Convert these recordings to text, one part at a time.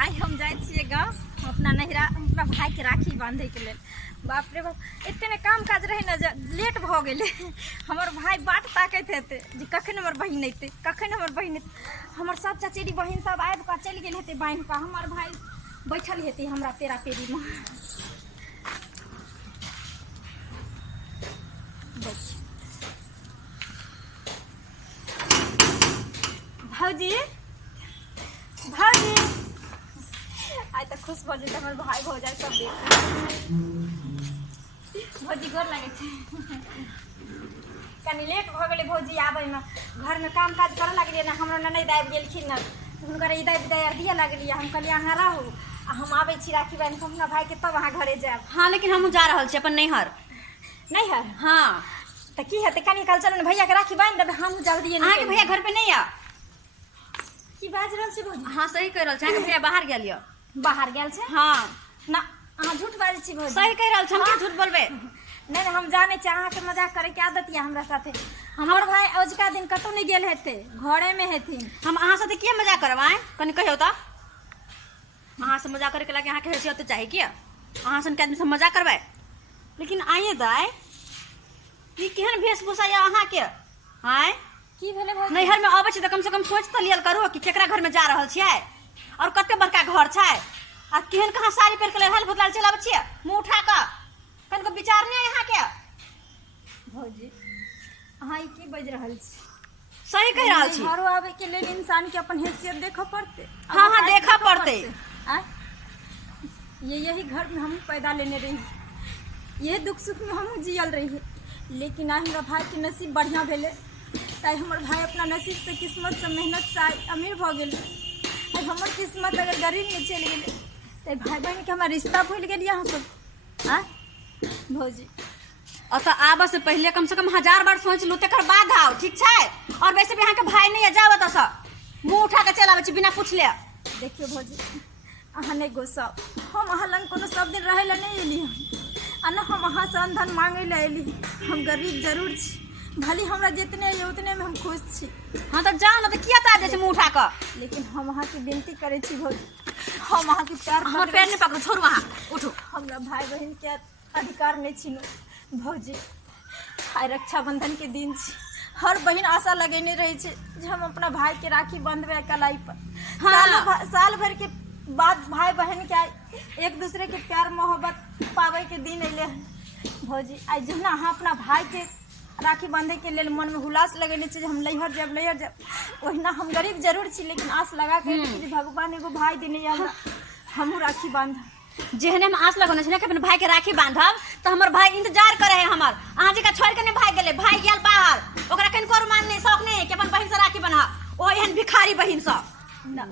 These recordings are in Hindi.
आज हम जाए छे गाँव अपना नहिरा अपना भाई के राखी बांधे के लिए। बाप रे बाप इतने काम काज रहे ना लेट भ गए। हमार भाई बाट ताकत हेते जी कखन हमर बहिन अते कखन हमर बहिन हमर सब चचेरी बहिन सब आबि का चल गेल हेते बांध का हमार भाई बैठल हेते हमरा पेरा पेरी में। भौजी भौजी आज तक खुश भौजी तो हमारे भाई भौजाई सब देख भौजी गोर लगे कनी लेट भ गए भौजी आबे में घर में काम काज करे लगे ना हमरा ननद आबि गेलखिन ना हुनकर ईद विदाई दिए लगलिए हम कहलिए अहाँ रहू आ हम आबै छी राखी बांध के अपना भाई के तब अहाँ घरे जाब। हाँ लेकिन हम जा रहल छी अपन नैहर। नैहर हाँ त की हेते कनी काल चलो भैया के राखी बांध देब हम जल्दी। अहाँ के भैया घर पे नहीं आ की बाज रहल छी भौजी? हाँ सही कह रहल छी, अहाँ के भैया बाहर गेल य। बाहर गेल छै? हाँ ना अहाँ झूठ बाजै छी भौजी। सही कह रहल छी, हम के झूठ बोलबे? नहीं हम जाने छी अहाँ के मजाक करे के आदत या हमरा साथे। हमर भाई अजुका दिन कतौ नहीं गेल हेते घरे में हेथिन। हम अहाँ साथे के मजाक करब? आए कनी कहियो त अहाँ से मजाक करे के लागे अहाँ के हैसियत तो चाहिए किया अहाँ सन के आदमी से मजाक करबै? लेकिन आइए दाई ई केहन वेशभूषा या अहाँ के? आए की भेले भौजी? नैहर में आबै छी त कम से कम सोच त लियल करू कि केकरा घर में जा रहल छियै और कते बड़का घर छै आ केहन कहाँ साड़ी पहिर के हल भुतलाल चल आबै छियै मुंह उठा के कन को विचार नहीं यहाँ के? भौजी अहाँ ई की बज रहल छी? सही कह रहल छी। घरो आवे के लेल इंसान के अपन हैसियत देखा पड़ते। हाँ हाँ देखा पड़ते। ये यही घर में हम पैदा लेने रही ये दुख सुख में हम जियल रही लेकिन आज हमारा भाई के नसीब बढ़िया भेले ताई हमर भाई अपना नसीब से किस्मत से मेहनत से अमीर भ गेल। आज हमर किस्मत अगर गरीब में चल गेले ताई भाई बहन के हमारा रिश्ता भूल गेल यहाँ पर। भौजी तो आब से पहले कम से कम 1000 बार सोच लू तकर बाद आओ ठीक छै। और वैसे भी यहाँ के भाई नहीं है जाओ तो मुंह उठा के चल आवे छी बिना पूछले। देखियो भौजी अहाँ नहीं गोसा हम अहाँ लंग कोनो सब दिन रहे ला नहीं एली आ ना हम अहाँ से अनधन मांगे ला एली। हम गरीब जरूर छी भले हमरा जितने है उतने में हम खुश छी। हाँ तो जा ना तो किया ता जैसे मुंह उठा के। लेकिन हम अहाँ की विनती करे छी भौजी हम अहाँ के प्यार हमर पैर नहीं पकड़ो छोड़ू वहाँ उठो। हमरा भाई बहन के अधिकार नहीं छीनो भौजी। आइ रक्षाबंधन के दिन छी हर बहन आशा लगेने रहे छे जे हम अपना भाई के राखी बंधबे कलाई पर। हाँ। साल भर के बाद भाई बहन के एक दूसरे के प्यार मोहब्बत पावे के दिन अले भौजी। आज जहना अहाँ अपना भाई के राखी बांधे के लिए मन में हुलास लगेने छे हम लैहर जब ओहिना हम गरीब जरूर छी लेकिन आस लगा के भगवान एगो भाई देने हम राखी बांध जेहने हम आस लगने छे कि अपन भाई के राखी बांधब तो हमर भाई इंतजार करे है हमर। अहाँ जी का छोड़ के नहीं भाग गेले भाई गेल बाहर ओकरा कनको मान नहीं शौक नहीं कि अपन बहन से राखी बना ओ एहन भिखारी बहन सब ना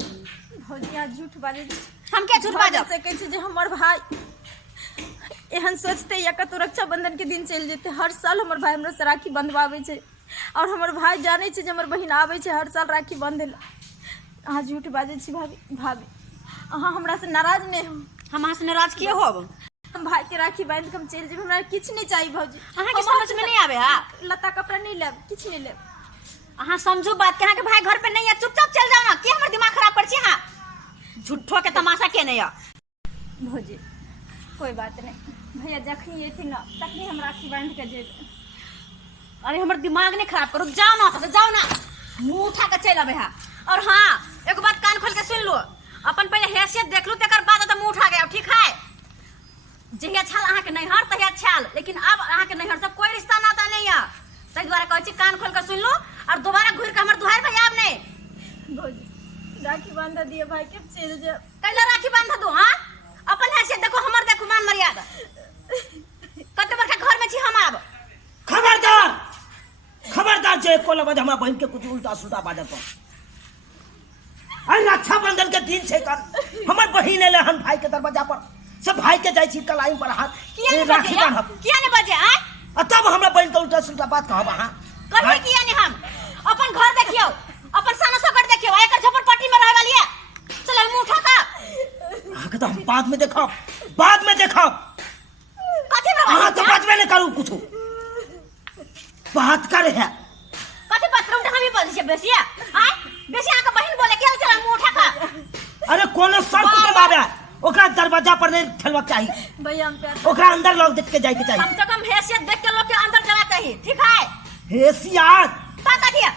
भौजी आज झूठ बाजे हम क्या झूठ बाजब सके छी जे हमर भाई एहन सोचते या कतो रक्षाबंधन के दिन चल जेते। हर साल हमर भाई हमरा से राखी बंधवावे छे और हमर भाई जाने छे जे हमर बहन आवे छे हर साल राखी बांधे ला। अहाँ झूठ बाजे छी भाभी अहाँ हमरा से नाराज नहीं हो? हम अहाँ से नाराज किए हो? हम भाई के राखी बांध के हम चल जेब हमरा किछ नहीं चाहिए भौजी। अहाँ के समझ में नहीं आवे? हां लता कपड़ा नहीं लेब किछ नहीं लेब। अहाँ समझो बात के अहाँ के भाई घर पे नहीं है चुपचाप चल जाओ ना कि हमर दिमाग खराब कर छी। हां झूठो के तमाशा के नहीं है भौजी कोई बात नहीं भैया जखनी ये थी ना तखनी हम राखी बांध के जेब। अरे हमर दिमाग नहीं खराब करो जाओ ना मुंह उठा के चल आबे। हां और हां एक बात कान खोल के सुन लो अपन पहले हैसियत देख लो तकर बाद तो मुंह उठा गया ठीक है। जहिया छाल अहाँ के नैहर तहिया छाल लेकिन अब अहाँ के नैहर से कोई रिश्ता नाता नहीं है तै द्वारा कहै छी कान खोल के सुन लो और दोबारा घुर के हमर दुहार पे आब नहीं। भौजी राखी बांध दिए भाई के चल जा कैला राखी बांध दो। हां अपन हैसियत देखो हमर देखो मान मर्यादा कते बड़का घर में छी हम। आब खबरदार जे कोला बाद हमरा बहन के कुछ उल्टा सुल्टा बाजत हो। आई रक्षाबंधन के दिन छे कर हमर बहिन एले हन भाई के दरवाजा पर सब भाई के जाई छी कलाई पर हाथ किया ने बजे आय तब हमरा बहन के उल्टा सुल्टा बात कहब। हां करबे किया ने हम अपन घर देखियो अपन सानो सगर देखियो एकर झपरपट्टी में रह वाली है चल मुंह उठा का। हां के तो हम बाद में देखब कथि में हां तो बचबे नहीं करू कुछ बात करे है कथि बात करू हम ही बोल छी बेसी आय बेसी आके बहन बोले के चल मुंह उठा का। अरे कोनो सर कुटुम आवे ओकरा दरवाजा पर नहीं ठेलवा चाहिए, भैया हम प्यार ओकरा अंदर लोग देख के जाए के चाहिए। कम से कम हैसियत देख के लोग के अंदर जाना चाहिए, ठीक है? हैसियत का कहिए?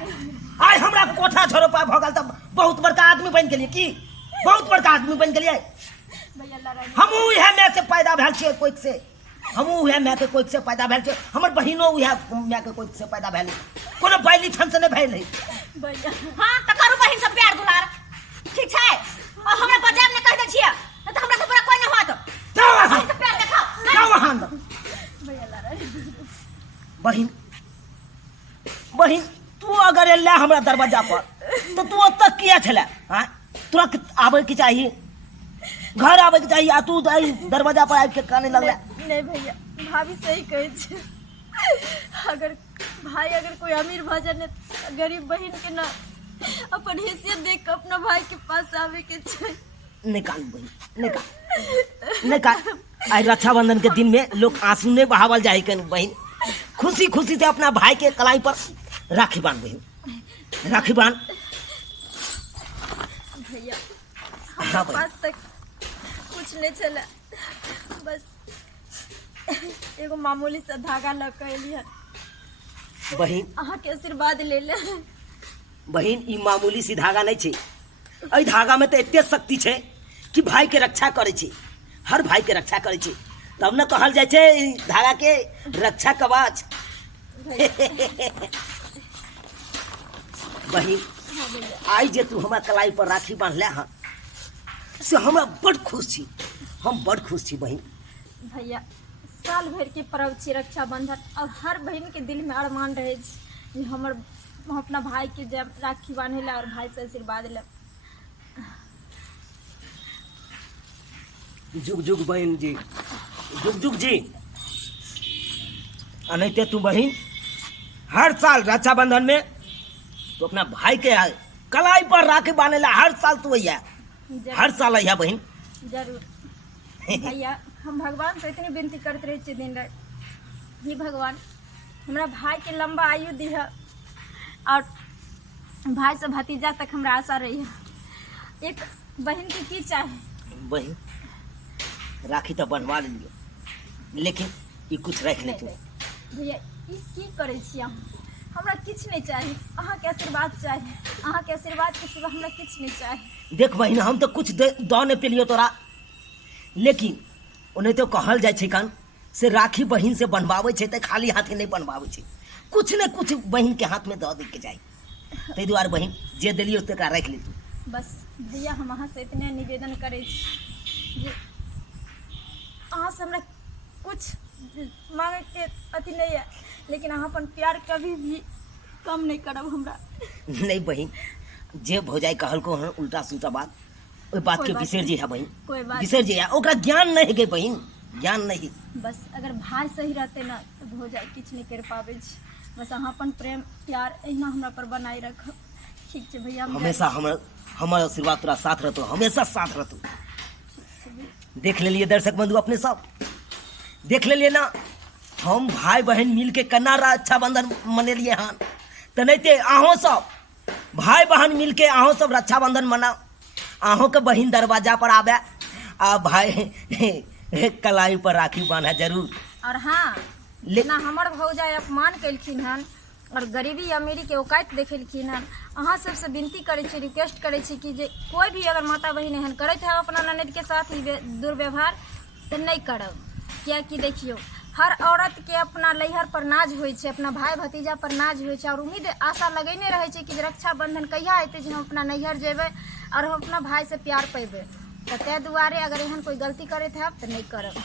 आय हमरा कोठा झोरो पा भगल तब बहुत बड़का आदमी बन गेलिए की, बहुत बड़का आदमी बन गेलिए। भैया लड़ाई हमू उहे में से पैदा भेल छियै कोइक से, हमू उहे में के कोइक से पैदा भेल छियै, हमर बहिनो उहे में के कोइक से पैदा भेल, कोनो बैली ठन से नहीं भेल है। भैया हाँ त करू बहिन से प्यार दुलार, ठीक छै? और हमरा बजाब ने कह दे छियै नहीं तो हमरा से बड़ा कोई न होत। जाओ वहाँ, बहिन से प्यार देखाओ। जाओ वहाँ अंदर। भैया लड़ाई बहिन बहिन तू अगर एला हमरा दरवाजा पर तो तू ओतऽ किया छले? हाँ तुरंत आवे के चाहिए, घर आवे के चाहिए, आ तू दरवाजा पर आबि के काने लगले। नहीं भैया भाभी सही कहै छै, अगर भाई अगर कोई अमीर भऽ जाए ने गरीब बहन के ना अपन हैसियत देख के अपना भाई के पास आवे के छै। निकाल बहिन निकाल निकाल। आज रक्षाबंधन के दिन में लोग आंसू नहीं बहावल जाए कन बहिन, खुशी खुशी से अपना भाई के कलाई पर राखी बांध बहिन, राखी बांध। भैया हाँ हमारे बहिन। पास तक कुछ नहीं चला, बस एगो मामूली सा धागा लग एली है, बहिन अहाँ के आशीर्वाद ले ले। बहिन ई मामूली सी धागा नहीं छे, एहि धागा में तो एते शक्ति छे कि भाई के रक्षा करे छे, हर भाई के रक्षा करे छे, तब न कहल जाए छे ई धागा के रक्षा कवच। बहिन हाँ भैया आई जे तू हमार कलाई पर राखी बांधले हाँ से हमरा बड़ खुश छी, हम बड़ खुश छी बहिन। भैया साल भर के पर्व छी रक्षाबंधन, और हर बहन के दिल में अरमान रहे जे हमर हम अपना भाई के जब राखी बांधे ला और भाई से आशीर्वाद ले। जुग जुग बहन जी, जुग जुग जी। अनैते तू बहन हर साल रक्षाबंधन में तो अपना भाई के कलाई पर राखी बांधे ला हर साल तू अइया, हर साल अइया बहन। जरूर भैया हम भगवान से इतनी विनती करते रहे छे दिन रात, ही भगवान हमरा भाई के लंबा आयु दी है और भाई से भतीजा तक हमरा आशा रही है। एक बहन के की चाहे? बहन राखी तो बनवा लियो, लेकिन ई कुछ रख ले तू। भैया ई की करे छी अहाँ? हमरा किछ नहीं चाहिए, अहाँ के आशीर्वाद चाहिए, अहाँ के आशीर्वाद के सिवा हमरा किछ नहीं चाहिए। देख बहन हम तो कुछ दो नहीं पेलियो तोरा, लेकिन उन्हें तो कहल जाए छे कान से राखी बहन से बनवावे छे, तो खाली हाथ के नहीं बनवावे छे, कुछ न कुछ बहन के हाथ में दे दे के जाए। ताहि दुआरे बहन जे दिलियो तकरा रख ले तू। बस भैया हम अहाँ से इतने निवेदन करे छी जे अहाँ से हमरा कुछ मांगे के अथी नहीं है, लेकिन अहाँ अपन प्यार कभी भी कम नहीं करब हमरा। नहीं बहन जे भौजाई कहल को हन उल्टा सुल्टा बात, ओई बात कोई के बात बिसर जे है बहन, कोई बात बिसर जे है, ओकरा ज्ञान नहीं है गे बहन, ज्ञान नहीं। बस अगर भाई सही रहते ना तो भौजाई किछ नहीं कर पावे छी। बस अहाँ अपन प्रेम प्यार एहिना हमरा पर बनाए रखब, ठीक छै भैया? हम हमेशा हमर आशीर्वाद तोरा साथ रहतो, हमेशा साथ रहतो। देख लेलिए दर्शक बंधु अपने सब देख लेलिए ना, हम भाई बहन मिल के केना रक्षाबंधन मनेलिए हन, तो नहीं ते अहों सब भाई बहन मिल के अहों सब रक्षाबंधन मनाओ, अहों के बहन दरवाजा पर आवे आ भाई कलाई पर राखी बांधा जरूर। और हाँ ना हमर भौजाई अपमान केलखिन हन और गरीबी अमीरी के औकात देखेलखिन हन, अहाँ सबसे विनती करे छी, रिक्वेस्ट करे छी कि जे कोई भी अगर माता बहन एहन करत है अपना ननद के साथ ही दुर्व्यवहार तो नहीं करब। कियाकि देखियो हर औरत के अपना लैहर पर नाज होइ छै, अपना भाई भतीजा पर नाज होइ छै, और उम्मीद आशा लगेने रहे छै कि रक्षाबंधन कहिया एतै जे हम अपना नैहर जेबै और हम अपना भाई से प्यार पेबै। तो तै दुआरे अगर एहन कोई गलती करैत हैब तो नहीं करब।